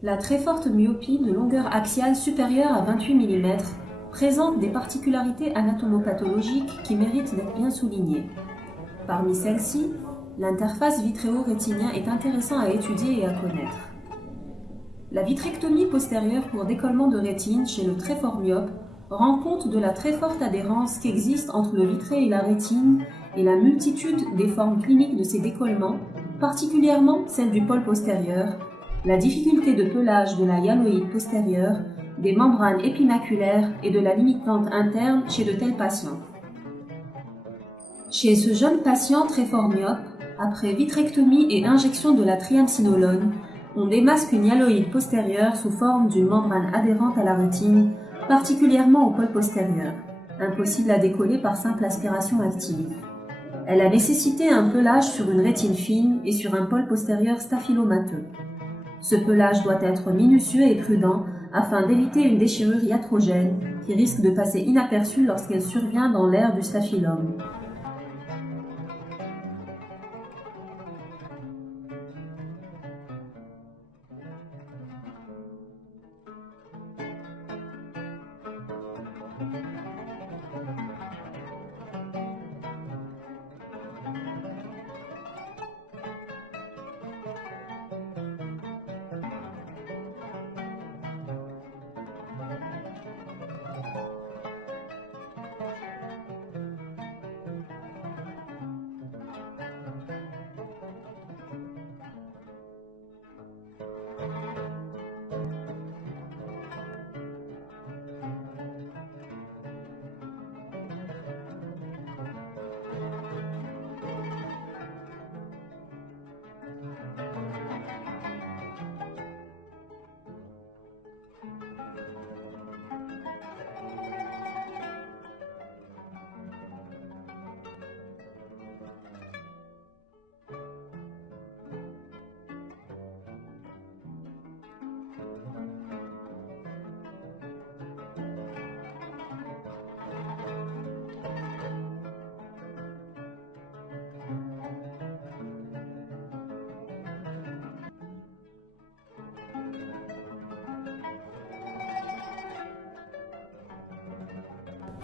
La très forte myopie de longueur axiale supérieure à 28 mm présente des particularités anatomopathologiques qui méritent d'être bien soulignées. Parmi celles-ci, l'interface vitréo-rétinien est intéressant à étudier et à connaître. La vitrectomie postérieure pour décollement de rétine chez le très fort myope rend compte de la très forte adhérence qui existe entre le vitré et la rétine et la multitude des formes cliniques de ces décollements, particulièrement celle du pôle postérieur, la difficulté de pelage de la hyaloïde postérieure, des membranes épimaculaires et de la limitante interne chez de tels patients. Chez ce jeune patient très fort myope, après vitrectomie et injection de la triamcinolone, on démasque une hyaloïde postérieure sous forme d'une membrane adhérente à la rétine, particulièrement au pôle postérieur, impossible à décoller par simple aspiration active. Elle a nécessité un pelage sur une rétine fine et sur un pôle postérieur staphylomateux. Ce pelage doit être minutieux et prudent afin d'éviter une déchirure iatrogène qui risque de passer inaperçue lorsqu'elle survient dans l'aire du staphylum.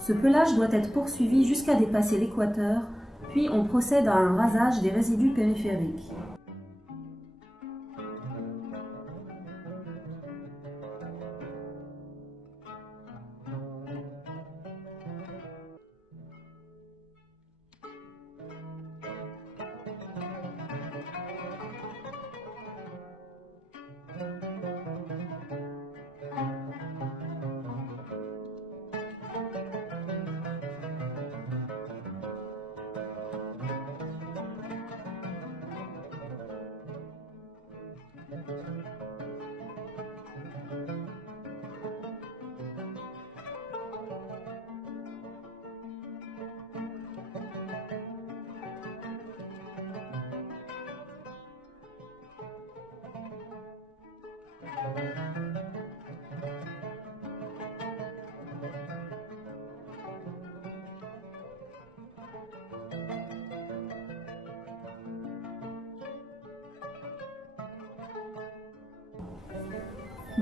Ce pelage doit être poursuivi jusqu'à dépasser l'équateur, puis on procède à un rasage des résidus périphériques.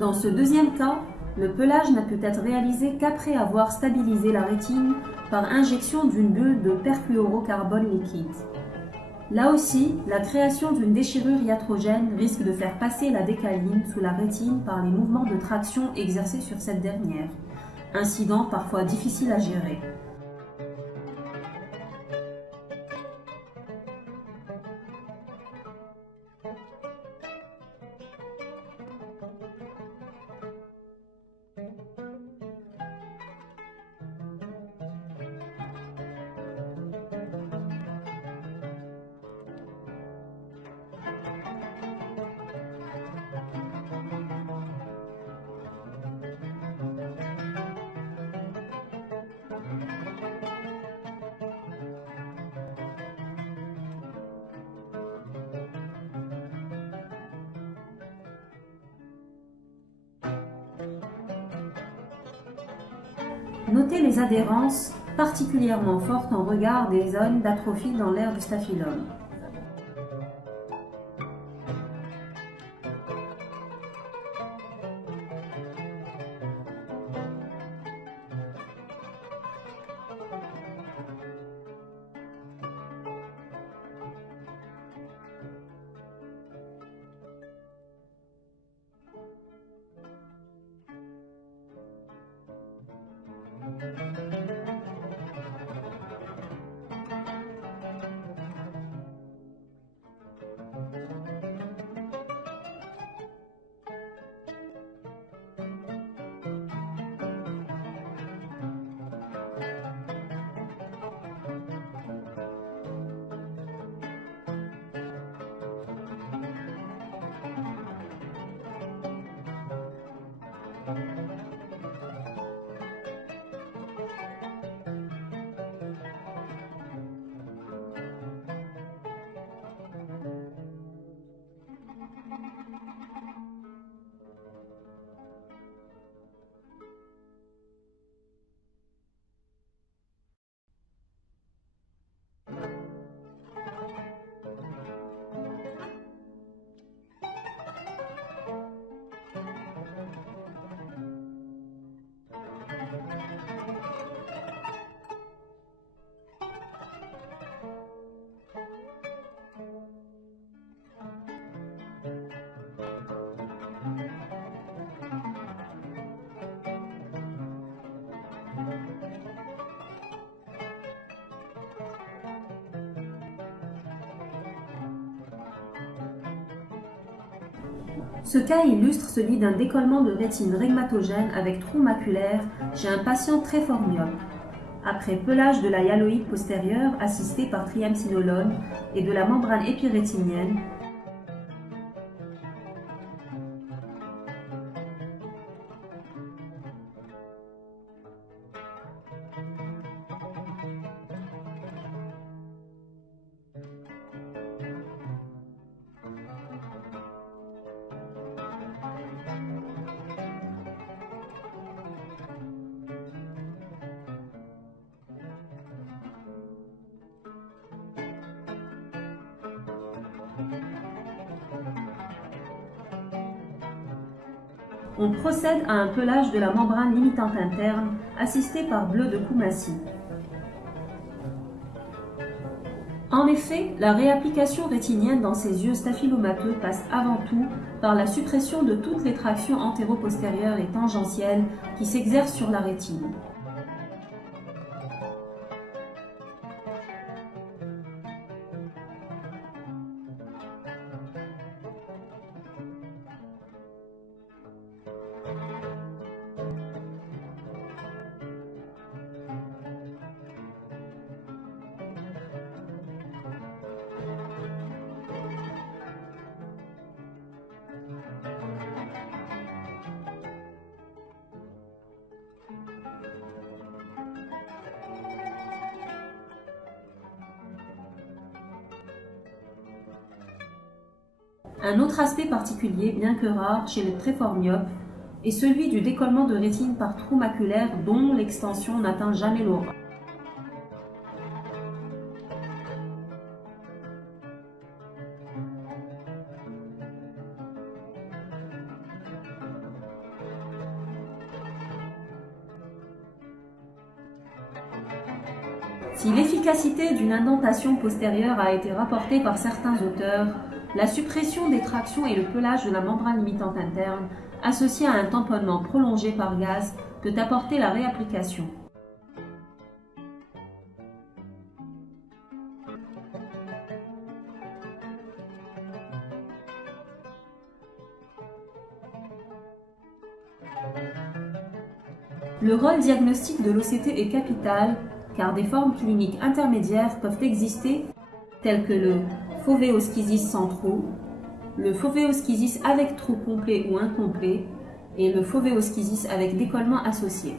Dans ce deuxième cas, le pelage n'a pu être réalisé qu'après avoir stabilisé la rétine par injection d'une bulle de perfluorocarbone liquide. Là aussi, la création d'une déchirure iatrogène risque de faire passer la décaline sous la rétine par les mouvements de traction exercés sur cette dernière, incident parfois difficile à gérer. Notez les adhérences particulièrement fortes en regard des zones d'atrophie dans l'aire du staphylum. Ce cas illustre celui d'un décollement de rétine régmatogène avec trou maculaire chez un patient très fort myope, après pelage de la hyaloïde postérieure assistée par triamcinolone et de la membrane épirétinienne. On procède à un pelage de la membrane limitante interne assisté par bleu de Koumassi. En effet, la réapplication rétinienne dans ces yeux staphylomateux passe avant tout par la suppression de toutes les tractions antéro-postérieures et tangentielles qui s'exercent sur la rétine. Un autre aspect particulier, bien que rare chez les très forts myopes, est celui du décollement de rétine par trou maculaire dont l'extension n'atteint jamais l'aura. Si l'efficacité d'une indentation postérieure a été rapportée par certains auteurs, la suppression des tractions et le pelage de la membrane limitante interne, associé à un tamponnement prolongé par gaz, peut apporter la réapplication. Le rôle diagnostique de l'OCT est capital, car des formes cliniques intermédiaires peuvent exister, telles que le fovéoschisis sans trou, le fovéoschisis avec trou complet ou incomplet et le fovéoschisis avec décollement associé.